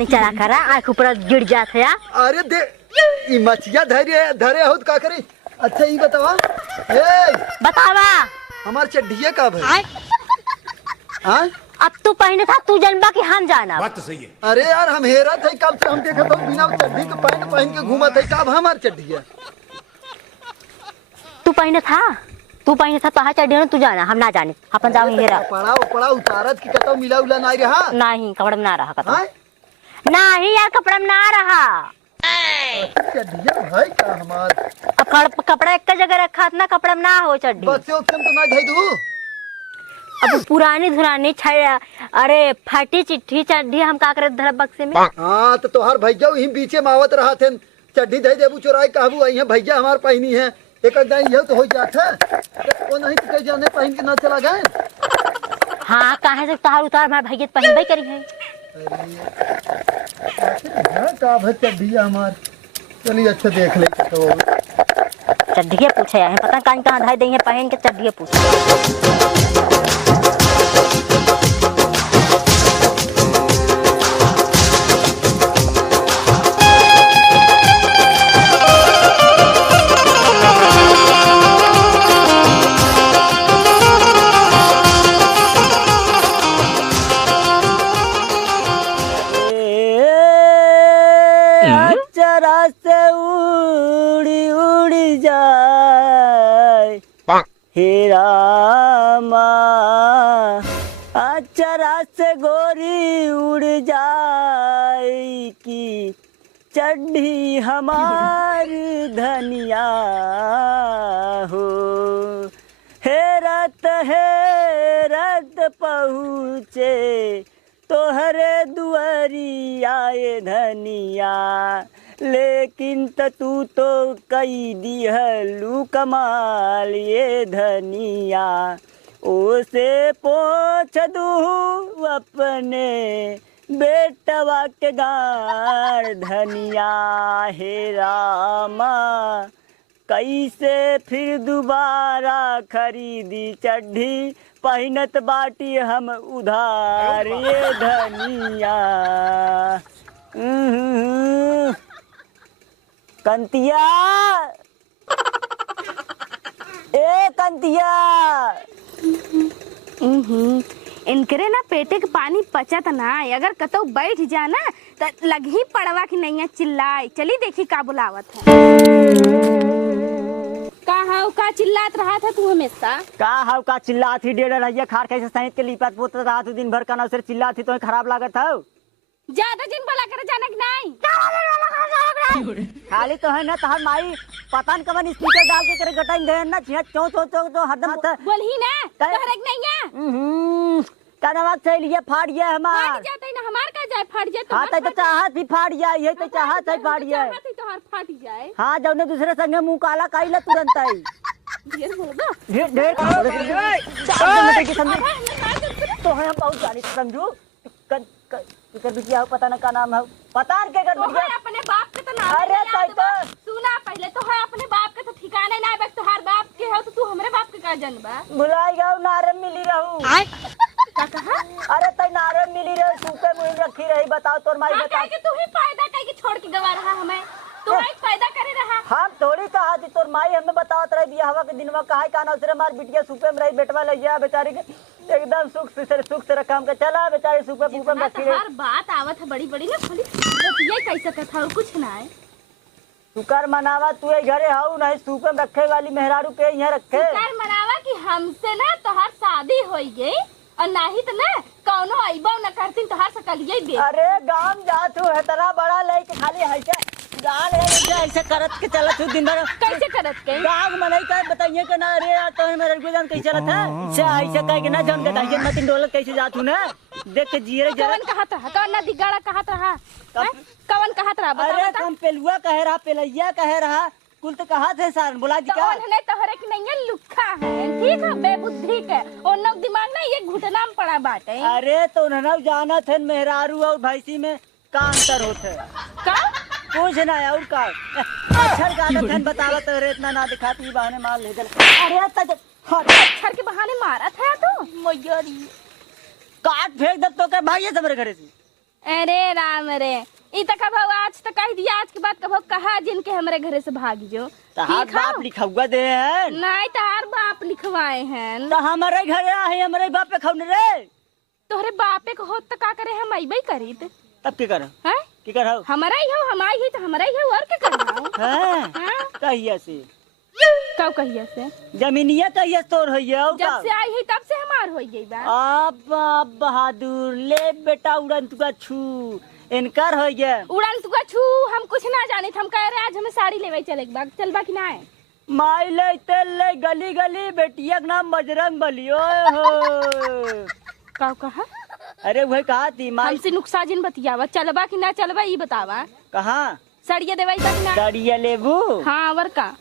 तनी चला करा आँख ऊपर गिर जात है। अरे दे ई मछिया धरे धरे हो का करी। अच्छा ये बतावा ए बतावा हमार चड्ढिया का भाई हां अब तू पहने था तू जनबा कि हम जाना। बात तो सही है। अरे यार हम हेरा थे कब से हम देखा तो बिना चड्ढी के पैंट पहन के घूमा थे कब हमार चड्ढिया तू पहने था तो हाँ चढ़ तू जाना हम ना जाने अपन जाओ हेरा पड़ा पड़ा उतारत की कतो मिला उला ना रहा नहीं कपड़ा में ना रहा कतो हां नहीं यार कपड़ा में ना रहा चड्ढिया भाई का हमार अब कपड़ा एक जगह रखा ना कपड़ा में ना हो चड्डी बच्चों के तो ना धई दू अब पुरानी धुरानी छाया अरे फटी चिट्ठी चड्डी हम का करे धर बक्से में। हां तो तोहार भैया वही पीछे मावत रहा थे चड्ढी धई देबू चोराई कहबू आई है भैया हमार पहनी है एक दाई ये तो हो जाता वो नहीं तो कहीं जाने पहन के ना चला गए। हाँ कहाँ से तार उतार हमारे भैया पहन भाई करी है का भाई चड्ढिया हमार चलिए अच्छा देख ले तो चड्ढिया पूछे है पता कहाँ धाई देंगे पहन के चड्ढिया पूछे। चरा से उड़ी उड़ी जाए हेरा माँ चरा से गोरी उड़ जाए की चड्ढी हमार धनिया हो हेरत पहुँचे तोहरे दुआरिया ये धनिया लेकिन तू तो कई दिहलू कमाल ये धनिया ओसे पोछ दू अपने बेटवा के गाड़ धनिया हे रामा कैसे फिर दोबारा खरीदी चड्ढी पहनत बाटी हम उधार ये धनिया। कंतिया ए कंतिया इनकरे ना पेटे के पानी पचत ना अगर कतो बैठ जाना तो लग ही पड़वा की नैया चिल्लाए चली देखी का बुलावत है का चिल्लात रहा था तू हमेशा का चिल्लात ही डेढ़ रहिया खार कैसे सहित के लिपत पोत रहा तू दिन भर का ना उसे चिल्लात ही तो खराब लागत है ज्यादा जिन भला करे जानक नहीं खाली तो है ना तहर माई पतान कवन स्पीकर डाल के करे गटाई दे ना छिया चो चो चो तो हरदम बोल ही ना तोहर एक नैया कनवा से लिए फाड़ गया हमार फाड़ जाते ना हमार का जाए फाड़ जाए हां तो चाहत भी फाड़ गया ये तो चाहत है फाड़ गया चाहत ही तोहर फाट जाए हां जब ने दूसरे संगे मुंह काला काइला तुरंत आई ढेर बोलबा ढेर तो हम बहुत जानी समझू कर बिटिया पता ना का नाम है पता के कर बिटिया अपने बाप के तो नाम अरे तो सुना पहले तो है अपने बाप के तो ठिकाना ना है तोहार बाप के हो तो तू हमरे बाप के का जनबा बुलाई गऊ नारम मिली रहू का कहा अरे तई नारम मिली रहे सूखे मुंह रखी रही बताओ तोर माई बता के तू ही फायदा कह के छोड़ के गवा रहा हमें तू ही फायदा करे रहा हम थोड़ी कहा थी तोर माई हमें बतावत रही बियाहवा के दिनवा काहे का ना उसरे मार बिटिया सूखे में रही बेटवा ले जा बेचारी के एकदम सुख से रखा हमके चला बेचारी सूखे फूके में रखी हर बात आवत है बड़ी बड़ी ना खाली ये कैसे कथा और कुछ ना है शुकर मनावा तू घरे हाउ नहीं सूखे में रखे वाली मेहरारू के यहाँ रखे शुकर मनावा कि हमसे ना तोहार शादी हो गई और नहीं तो ना कौनो आईबा न करती तोहार सकलिए बे अरे गांव जात हूँ इतना बड़ा लेके खाली ऐसे जान ऐसे करत के चलत हूँ दिन भर कैसे करत के गांव में नहीं कर बताइए कि ना अरे यार तो मेरे गुजान कैसे चलत है ऐसे कह के ना जान के दाइए मत डोलत कैसे जात हूँ ना देख के जीरे जरा कवन कहत रहा कवन ना दिगाड़ा कहत रहा कवन कहत रहा बता अरे हम पेलुआ कह रहा पेलैया कह रहा कुल तो कहा थे सार बुला दी का उन्होंने तोहरे के नहीं लुक्खा है ठीक है बेबुद्धि के और नव दिमाग ना ये घुटना में पड़ा बाटे अरे तो उन्होंने जाना थे मेहरारू और भैंसी में का अंतर होते का कुछ ना और का अक्षर का था बतावत रे इतना ना दिखाती बहाने मार ले अरे अक्षर के बहाने मारा था तो मयरी काट फेंक दब तो क्या भाई है तुम्हारे घर से अरे राम रे, ई तक कब आज तक कह दिया, आज के बाद कब कहा जिनके हमारे घरे से भाग जो। तहार बाप लिखवा दे हैं? नहीं, तहार बाप लिखवाए हैं। तो हमारे घर है, हमारे बाप पे खौन रे? तोहरे बापे को होत तो का करे, हम अइबे करी तब की कर? हैं? की कर हो? हमारा ही हो, हमारी ही तो हमारा ही हो, और क्या करना हैं? हां, कहिया से? कब कहिया से? जमीनिया कहिया तोर होइए? जब से आई है तब से हमार हो गई बा। अब बहादुर ले बेटा उड़न तुका छू इनकार हो गया। उड़न तुका छू हम कुछ ना जाने, हम कह रहे आज हमें साड़ी लेवे चले बा, चलबा कि ना है? माई ले तेल ले गली गली बेटिया के नाम बजरंग बली। ओए हो का कहा? अरे वही कहा थी माई हमसे नुक्सा जिन बतियावा, चलबा कि ना चलबा ई बतावा। कहाँ सड़िया देवाई बा कि ना? गाड़िया लेबू? हां, और का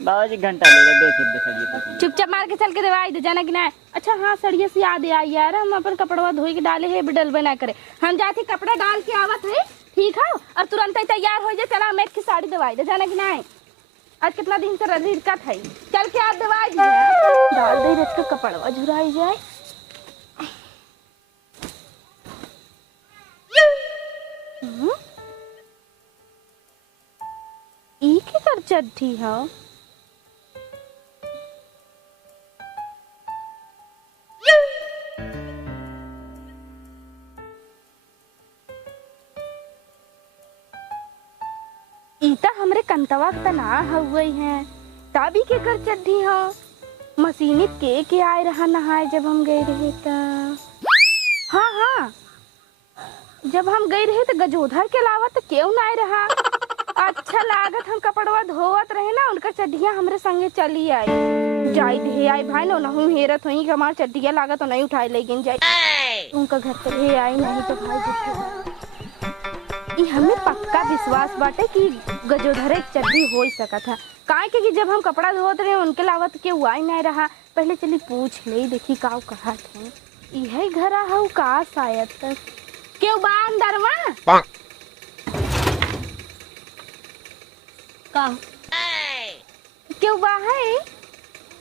बाबा जी घंटा ले देख चुपचाप मार के चल के दवाई दे जाना कि ना। अच्छा हाँ, सड़िया से याद आई यार, हम अपन कपड़वा धोई के डाले है, डलबे ना करे। हम जाते कपड़ा डाल के आवत है, ठीक है, और तुरंत ही तैयार हो जाए, चला हम एक की साड़ी दवाई दे जाना कि ना। आज कितना दिन से दिक्कत है, चल के आप दवाई दे डाल दे, रख के कपड़वा झुराई जाए। ई के कर चड्ढी है? ईता हमरे कंतवा तना हुए हैं, ताबी के कर चड्ढी हो। मशीनित के आए रहा नहाए जब हम गए रहे ता। हाँ हाँ, जब हम गए रहे तो गजोधर के अलावा तो क्यों ना आए रहा। अच्छा लागत हम कपड़वा धोवत रहे ना, उनका चड्ढिया हमरे संगे चली आई। जाई दे आई भाई नो नहू हेरत होई कि हमार चड्ढिया लागत तो नहीं उठाए, लेकिन जाई उनका घर पे ले आई नहीं तो भाई जिथे ई हमें पक्का विश्वास बाटे कि गजोधर एक चड्ढी हो ही सका था। काहे कि जब हम कपड़ा धोत रहे उनके अलावा तो केहू आई नहीं रहा। पहले चली पूछ ले, देखी का कहा थे यही घर आहू का शायद तक केहू बा अंदरवा का केहू बा है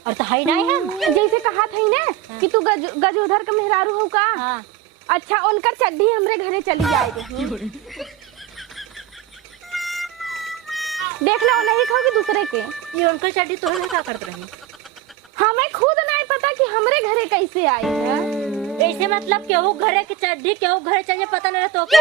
और तो है नहीं है, जैसे कहा था ना कि तू गजोधर का मेहरारू हो का। हाँ। अच्छा, उनका चड्ढी हमरे घरे चली जाएगी, देख लो नहीं खाओगी दूसरे के। ये उनका चड्ढी तो है क्या करते रही? हमें खुद नहीं पता कि हमरे घरे कैसे आई है। ऐसे मतलब केहू घरे के चड्ढी केहू घरे चले पता नहीं तो के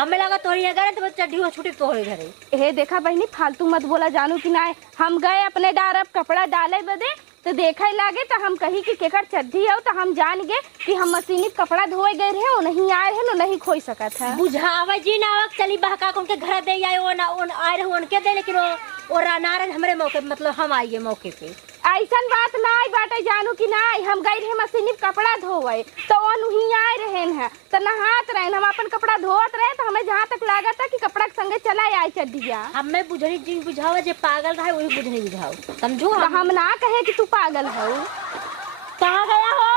हमें लगा तोरी घरे तो चड्ढी हो छुटी तोरे घरे। हे देखा बहनी, फालतू मत बोला, जानू कि ना हम गए अपने डारब कपड़ा डाले बदे तो देखा लागे तो हम कही कि केकर चड्ढी हो, तो हम जान गए कि हम मशीनी कपड़ा धोए गए रहे, वो नहीं आए रहे, नहीं खोई सका था। बुझावा जी ना चली बहका के उनके घर दे आए, वो ना उन आए रहे उनके दे, लेकिन वो नारायण हमरे मौके मतलब हम आइए मौके पे। ऐसन बात नहीं बाटे, जानू कि ना हम गए रहे मशीनी कपड़ा धोए तो वो नहीं आए रहे हैं, तो नहात रहे, हम अपन कपड़ा धोत रहे, तो हमें जहाँ तक लगा था कि कपड़ा के संगे चला आए चड्ढिया। हमें बुझनी जी बुझावा, जे पागल रहे वही बुझनी बुझाओ, समझो। तो हम ना कहे कि तू पागल हो। कहाँ गया हो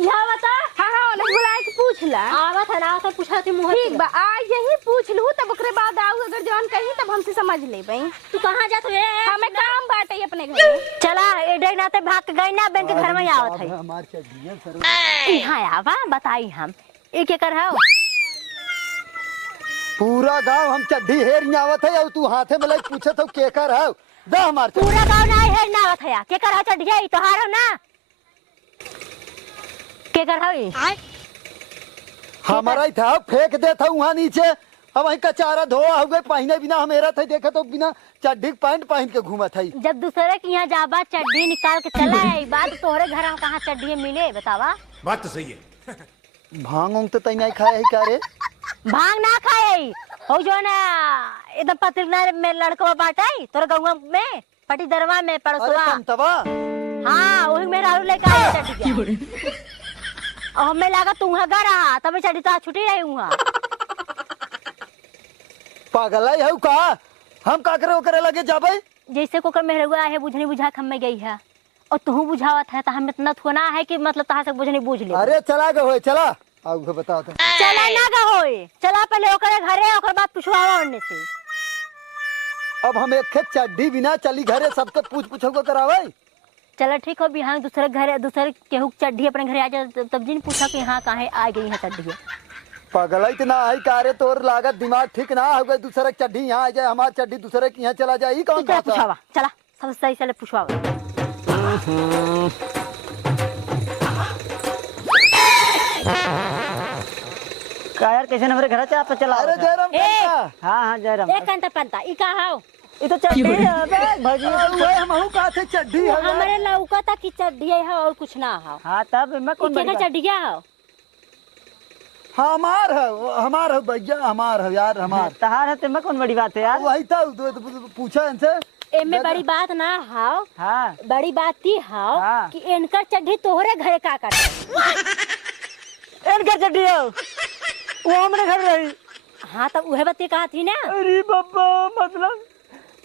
यहाँ बता। हाँ हाँ, उन्हें बुला के पूछ ला। आवत है ना, आकर पूछा थी मुँह। ठीक बा, आज यही पूछ लूँ, तब ओकरे बाद आऊ, अगर जौन कही तब हमसे समझ ले भाई। तू कहाँ जात हुए? हमें काम बाटे अपने घर। चला एडे नाते भाग के गई ना, बैंक के घर में आवत है। हमार चड्ढिया सर यहाँ आवा बताई हम एक एकर है। पूरा गांव हम चड्ढी हेर आवत है, और तू हाथे में लग पूछत हो केकर है? दा हमार पूरा गांव ना हेर ना आवत है, के कर है चड्ढिया ई तोहार हो ना, के कर है हमारा ही था, फेंक देता वहाँ नीचे। हम वही कचारा धोआ हो गए, पहने बिना हमेरा था, देखा तो बिना चड्ढी पैंट पहन के घूमत है। जब दूसरे के यहाँ जाबा चड्ढी निकाल के चला आई, बात तोहरे घर में कहाँ चड्ढी मिले बतावा? बात तो सही है। भांग उंग तो तई नहीं खाया है क्या रे? भांग ना खाए हो जो ना एकदम पतिला में लड़कवा बाटाई तोरे गौवा में पटी दरवा में अरे पड़सवा। कंतवा हाँ वही मेरा आलू लेके आया चड्ढी, और हमें लगा तू वहाँ गा रहा तब चड्ढी तो छुट्टी रही वहाँ। पागल है का? हम का करे ओकरे लगे जाबे? जैसे को कर मेहरुआ है बुझनी बुझा खम में गई है, और तू बुझावत है तो हम इतना थोना है कि मतलब तहा से बुझनी बुझ ले। अरे चला गए चला, अब बताओ तो। चला ना गा होए, चला पहले ओकरे घरे, ओकर बाद पुछवावा उनने से। अब हम एक खेत चड्ढी बिना चली घरे, सबके पूछ पूछो को करावे। चलो ठीक हो, बिहान दूसरे घरे दूसरे केहू चड्ढी अपने घरे आ जाए तब जिन पूछा कि हाँ कहाँ आ गई है चड्ढी। पगलई तो ना आई कारे तोर लागत दिमाग ठीक ना हो गए दूसरे के चड्डी यहाँ आ जाए हमार चड्डी दूसरे के यहाँ चला जाए ई कौन चला बात है? पूछावा चला सब सही से पूछवावा का यार कैसे हमारे घर आप चला अरे जयराम ए! काका हाँ हाँ जयराम एक कंता पंता ई का हाओ ये तो चट्टी है बे, भौजी ओए हमहू का थे चड्डी है यार। हमारे लौका था कि चड्ढिया है और कुछ ना हाओ हाँ तब मैं कौन इके बड़ी का बात- चड्ढिया हाओ हमार है भैया हमार है यार हमार तहार है तो मैं कौन बड़ी बात है यार। वही था पूछा इनसे एमे बड़ी बात ना हाओ हाँ बड़ी बात थी हाओ हाँ। कि इनकर चड्ढी तोहरे घरे का करता इनका चट्टी है वो हमारे घर रही। हाँ तो उहे बत्ती कहा थी ना अरे बाबा मतलब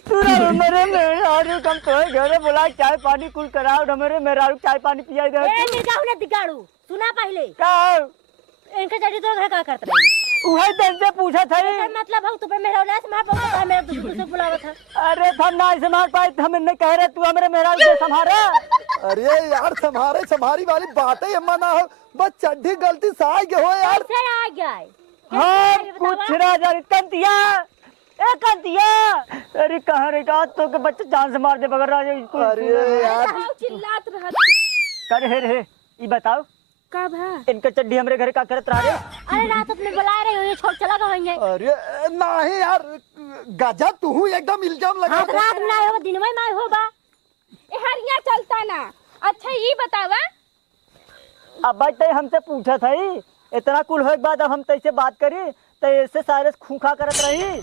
तू मेरे मेहरारू कम तो घरे बुला चाय पानी कुल कराओ हमारे मेहरारू चाय पानी पिया दे ए निर्गाहु ने दिगाड़ू सुना पहले का इनकर चड्ढी तो घरे का करता रही वही दिन से पूछा था एकर मतलब हो तो मेरा ना से मार पड़ा मेरा दूसरे से बुलावा था अरे हम ना संभाल पाए हम नहीं कह रहे तू हमारे मेहरारू से संभारा। अरे यार संभारी वाली बात है अम्मा ना हो बस चड्डी गलती से आ गए हो यार कैसे आ गए हाँ कुछ ना जाने कंतिया ए कंतिया अरे कहाँ रे रात तो के बच्चे जान से मार दे बगैर राजा स्कूल अरे यार चिल्लात रहत कर हे ये बताओ का भा इनका चड्डी हमारे घर का करत रहा रे। अरे रात अपने बुला रहे हो ये छोड़ चला गए अरे नहीं यार गजब तू एकदम इल्जाम लगा हाथ रात में आए हो दिन में आए हो बा ए हरिया चलता ना। अच्छा ये बतावा अब भाई तय हमसे पूछा था ही इतना कुल हो के बाद अब हम तैसे बात करी तो ऐसे सारे खूखा करत रही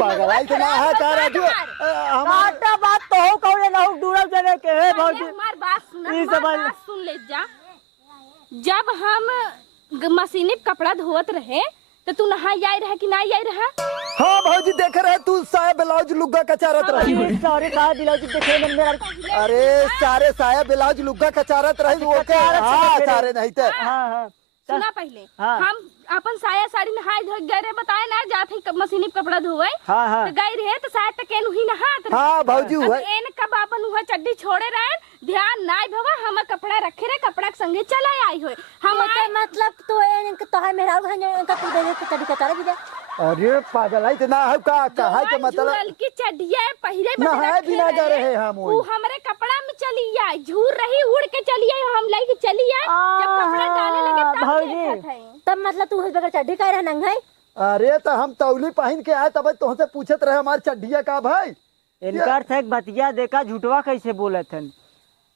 पगलाई तो ना है का राजू हमार काटा बात तो हो कौन ना हो दूर जने के है पहले भौजी हमार बात सुना ई हमार समझ- बात सुन ले जा। जब हम मशीनी कपड़ा धोवत रहे तो तू नहाई आई रहा कि नहीं आई रहा। हाँ भौजी देख रहे तू साया ब्लाउज लुग्गा कचारत रही सारे कहा दिला जी देखे मैंने मेरा अरे सारे साया ब्लाउज लुग्गा कचारत रही वो के हाँ सारे नहीं थे हाँ हाँ सुना पहले हाँ। हम अपन साया साड़ी नहाए धो गए रहे बताए ना जाते ही मशीनी कपड़ा धोवे हाँ हाँ तो गए रहे तो शायद तक एन ही नहात रहे। हाँ भौजी अब हुआ एन कब अपन हुआ चड्डी छोड़े रहे ध्यान नाई भवा हम कपड़ा रखे रहे कपड़ा के संगे चला आई हुए हम एकर मतलब तो इनके तोहर मेरा घर इनका तू दे दे तो चड्ढी का तारा भी दे अरे पगलाई तो ना है का कहा के मतलब की चड्डिया पहले नहाए भी ना जा रहे हम वो हमरे कपड़ा में चली आई झूर रही उड़ के चली आई हम लेके चली आई जब कपड़ा डाले लगे तब भौजी। देखत हई। तब मतलब तू बगैर चड्ढी का रह नंग है अरे तो हम तौली पहन के आए तब तुमसे पूछत रहे हमारे चड्डिया का भाई इनका थे बतिया देखा झूठवा कैसे बोले थे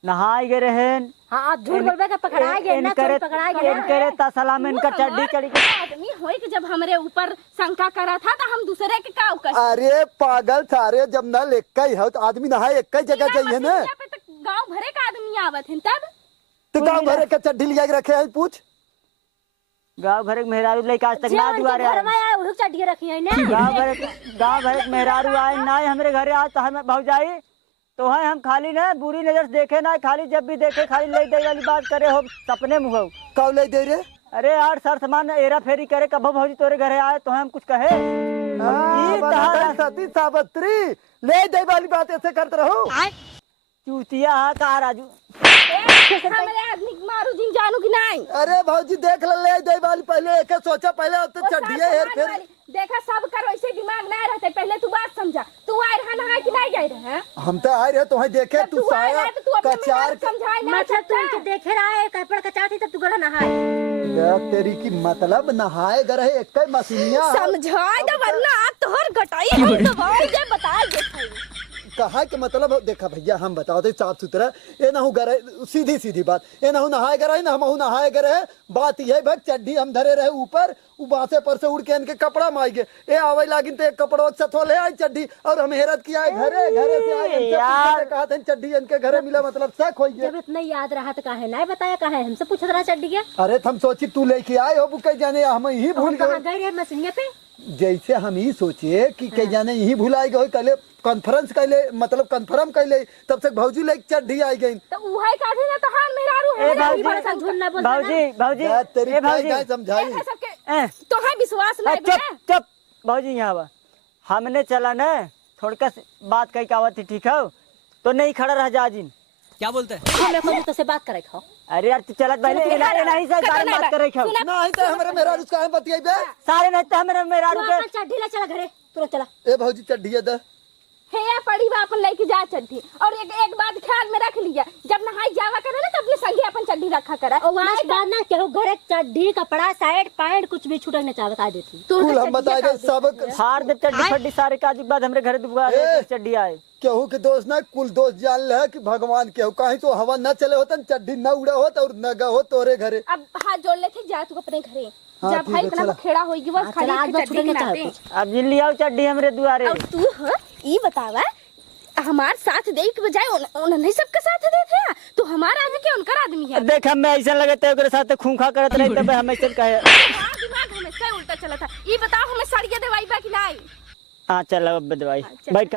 नहाए गए रहन हाँ झूठ बोलबे का पकड़ा गए ना चोरी पकड़ा गए ना इनकरे तसला में इनका चड्डी चढ़ी के आदमी होई कि जब हमरे ऊपर शंका करा था तो हम दूसरे के काव कर अरे पागल सारे जब नल एक ही हो तो आदमी नहाए एक ही जगह चाहिए ना गांव भरे का आदमी आवत हैं तब तो गाँव भर के चड्डी लिया के रखे है पूछ गाँव भर के मेहरारू लेके आज तक ना जे दुआरे घर आए में आए वही चड्ढी रखी है ना गाँव भर के मेहरारू आए ना हमारे घरे आज तो हमें भौजाई तो है हम खाली ना बुरी नजर से देखे ना खाली जब भी देखे खाली ले दे वाली बात करे हो सपने मुँह कब ले दे रे अरे यार सर सामान एरा फेरी करे कब भौजी तोरे घरे आए तो हम कुछ कहे हाँ, ई बना तहारा- दे सती सावित्री ले दे वाली बात ऐसे करते रहो चूतिया हा का राजू हमरे आदमी के मारू जिन जानू कि नहीं अरे भौजी देख ले दे वाली पहले एक सोचा पहले अब तो वो चड्डिया साथ हेर समाज फेर वाली। देखा सब कर वैसे दिमाग ना रहते पहले तू बात समझा तू आए रहा नहा कि नहीं गए रहा हम तो आए रहे तुम्हें देखे तू तू आए साया रहा तो तू अपने कचार मेहरारू समझाए ना मतलब तू इनके देखे रहा है कपड़ा कचार थी तब तू गड़ा नहाए के तेरी की मतलब नहाए गए रहे एक ही मशीनिया समझाए दो वरना तोहर गटाई हम दवाई दे बताए दे कहा के मतलब देखा भैया हम बताओ थे साफ सुथरा ये ना हो गए सीधी सीधी बात ये ना हो नहाए गए ना हम नहाए गए बात ये भाई चड्डी हम धरे रहे ऊपर बासे पर से उड़ के इनके कपड़ा माई गए ए आवे लागिन तो एक कपड़ा सथो ले आई चड्डी और हम हेरत की आए घरे घरे से आए इनसे पूछते कहा था चड्डी इनके घरे मिला मतलब शक हो गया जब इतना याद रहा तो काहे नहीं बताया काहे हमसे पूछत रहा चड्डी के अरे हम सोची तू लेके आए हो बुके जाने हम ही भूल हम कहाँ गए गए रहे मशीनिया पे जैसे हम ही सोचे कि कई जाने यही भुलाई गए कल कॉन्फ्रेंस कैले मतलब कन्फर्म कैले तब से भौजी ले चड्डी आई गई तो उहाई काढे ना तो हान मेहरारू ए है भौजी बड़ा सा झूठ ना बोलता ना। भौजी भौजी यार तेरी ए काय भौजी काय समझाई देखा सबके ए, तो है विश्वास ए, नहीं चुप चुप भौजी यहाँ बा हमने चला न थोड़ का बात कही आवत थी ठीक है तो नहीं खड़ा रह जाजिन क्या बोलते हैं? हमें को तो से बात करे खाओ। अरे यार तू चलत भाई नहीं सर बारे में बात कर रही छौ नहीं तो हमारे मेरा रुचका है बतियाइबे सारे नहीं तो हमें मेरा तू रुके अपन चढ़ी ला चला घरे तुरंत चला। ए भौजी चड्ढी द हे या पड़ी बा अपन लेके जा चड्ढी। और एक बात ख्याल में रख लिया, जब नहाई जावा करे ना तो अपने संगे अपन चड्ढी रखा करा। और वहाँ के बाद ना केहू घरे चड्ढी कपड़ा साइड पैंट कुछ भी छूटक न चाहे बता देती। कुल हम बताएगा सब हार दे चड्डी फड्डी सारे काज के बाद हमरे घरे दुआ चड्डी आए केहू के दोस्त ना कुल दोस्त जान ले कि भगवान केहू कहीं तो हवा न चले होता चड्ढी न उड़ा होत और न गा हो तोरे घरे। अब हाथ जोड़ लेके जा तू अपने घरे। हाँ, जब ठीक भाई है, इतना चला। बखेड़ा होगी बस खाली आज एक बात चड्ढी छूटक के न चाहे नाते। कुछ। अब जिन लियाओ चड्डी हमरे दुआरे और तू हाँ ई बतावा हमार साथ दे के बजाय उन्होंने सबका साथ देते हैं। तू हमारा आदमी के उनका आदमी है। देख हम ऐसा लगते है ओकरे साथ खूंखा करत रही तब हम ऐसे कहे दिमाग हमेशा उल्टा चला था। ये बताओ हमें साड़ियाँ दवाई बा कि नहीं? हां चल अब दवाई बैठ